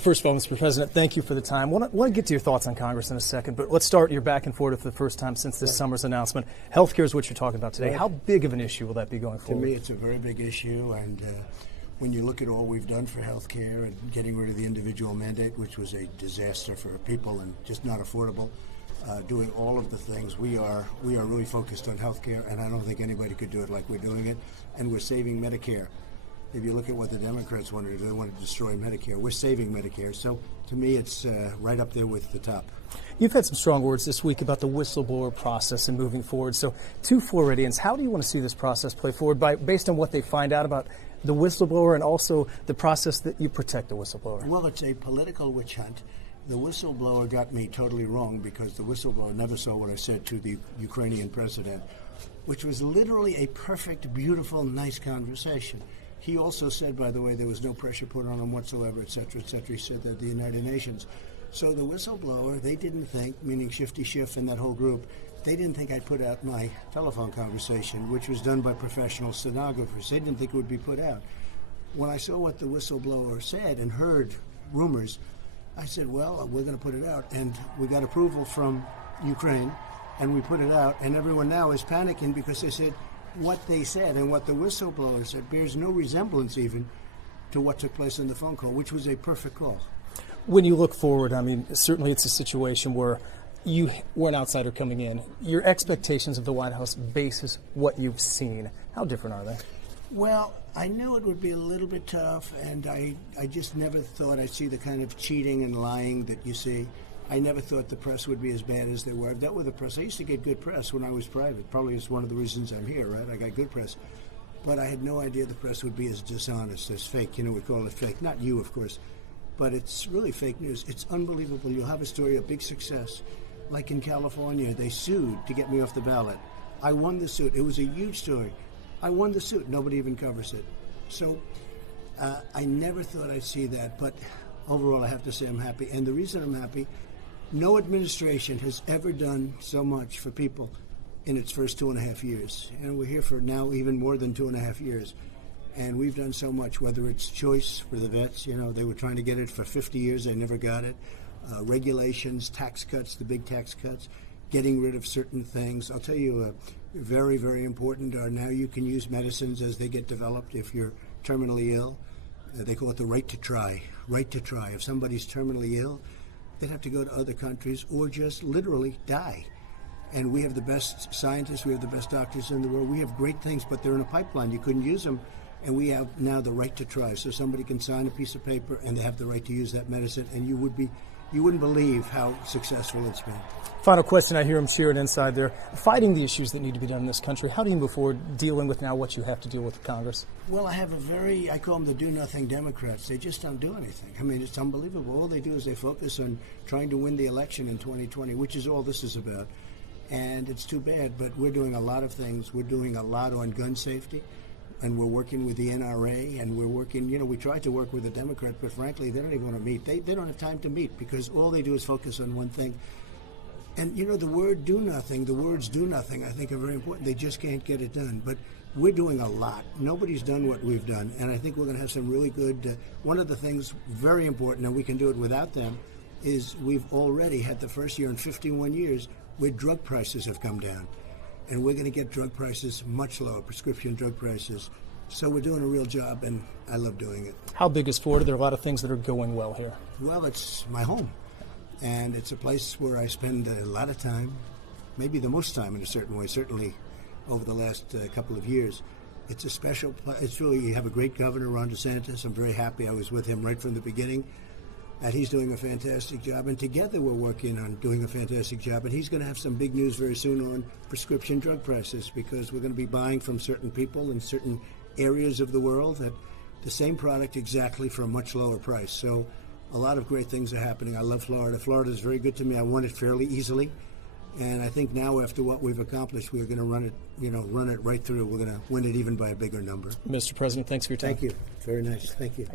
First of all, Mr. President, thank you for the time. I want to get to your thoughts on Congress in a second, but let's start your back and forth for the first time since this summer's announcement. Healthcare is what you're talking about today. How big of an issue will that be going forward? To me, it's a very big issue, and when you look at all we've done for healthcare and getting rid of the individual mandate, which was a disaster for people and just not affordable, doing all of the things, we are really focused on healthcare, and I don't think anybody could do it like we're doing it, and we're saving Medicare. If you look at what the Democrats want to do, they want to destroy Medicare. We're saving Medicare. So to me, it's right up there with the top. You've had some strong words this week about the whistleblower process and moving forward. So to Floridians, how do you want to see this process play forward based on what they find out about the whistleblower and also the process that you protect the whistleblower? Well, it's a political witch hunt. The whistleblower got me totally wrong because the whistleblower never saw what I said to the Ukrainian president, which was literally a perfect, beautiful, nice conversation. He also said, by the way, there was no pressure put on him whatsoever, et cetera, et cetera. He said that the United Nations. So the whistleblower, they didn't think, meaning Shifty Schiff and that whole group, they didn't think I'd put out my telephone conversation, which was done by professional stenographers. They didn't think it would be put out. When I saw what the whistleblower said and heard rumors, I said, well, we're going to put it out. And we got approval from Ukraine, and we put it out. And everyone now is panicking because they said, what they said and what the whistleblower said bears no resemblance even to what took place in the phone call, which was a perfect call. When you look forward, I mean, certainly it's a situation where you were an outsider coming in. Your expectations of the White House basis what you've seen. How different are they? Well, I knew it would be a little bit tough, and I just never thought I'd see the kind of cheating and lying that you see. I never thought the press would be as bad as they were. I've dealt with the press. I used to get good press when I was private. Probably it's one of the reasons I'm here, right? I got good press. But I had no idea the press would be as dishonest, as fake. You know, we call it fake. Not you, of course. But it's really fake news. It's unbelievable. You'll have a story of big success. Like in California, they sued to get me off the ballot. I won the suit. It was a huge story. I won the suit. Nobody even covers it. So I never thought I'd see that. But overall, I have to say I'm happy. And the reason I'm happy, no administration has ever done so much for people in its first 2.5 years. And we're here for now even more than 2.5 years. And we've done so much, whether it's choice for the vets, you know, they were trying to get it for 50 years, they never got it. Regulations, tax cuts, the big tax cuts, getting rid of certain things. I'll tell you, very, very important are now you can use medicines as they get developed if you're terminally ill. They call it the right to try, right to try. If somebody's terminally ill, they'd have to go to other countries or just literally die. And we have the best scientists, we have the best doctors in the world. We have great things, but they're in a pipeline. You couldn't use them. And we have now the right to try. So somebody can sign a piece of paper and they have the right to use that medicine. And you wouldn't believe how successful it's been. Final question, I hear him cheering inside there. Fighting the issues that need to be done in this country, how do you move forward dealing with now what you have to deal with Congress? Well, I call them the do-nothing Democrats. They just don't do anything. I mean, it's unbelievable. All they do is they focus on trying to win the election in 2020, which is all this is about. And it's too bad, but we're doing a lot of things. We're doing a lot on gun safety, and we're working with the NRA, and we're working, you know, we tried to work with the Democrat, but frankly, they don't even want to meet. They don't have time to meet because all they do is focus on one thing. And, you know, the words do nothing, I think are very important. They just can't get it done. But we're doing a lot. Nobody's done what we've done. And I think we're going to have some really good, one of the things very important, and we can do it without them, is we've already had the first year in 51 years where drug prices have come down. And we're going to get drug prices much lower, prescription drug prices. So we're doing a real job, and I love doing it. How big is Florida? There are a lot of things that are going well here. Well, it's my home. And it's a place where I spend a lot of time, maybe the most time in a certain way, certainly over the last couple of years. It's a special place. It's really, you have a great governor, Ron DeSantis. I'm very happy. I was with him right from the beginning. And he's doing a fantastic job. And together we're working on doing a fantastic job. And he's going to have some big news very soon on prescription drug prices because we're going to be buying from certain people in certain areas of the world at the same product exactly for a much lower price. So a lot of great things are happening. I love Florida. Florida is very good to me. I won it fairly easily. And I think now after what we've accomplished, we're going to run it right through. We're going to win it even by a bigger number. Mr. President, thanks for your time. Thank you. Very nice. Thank you.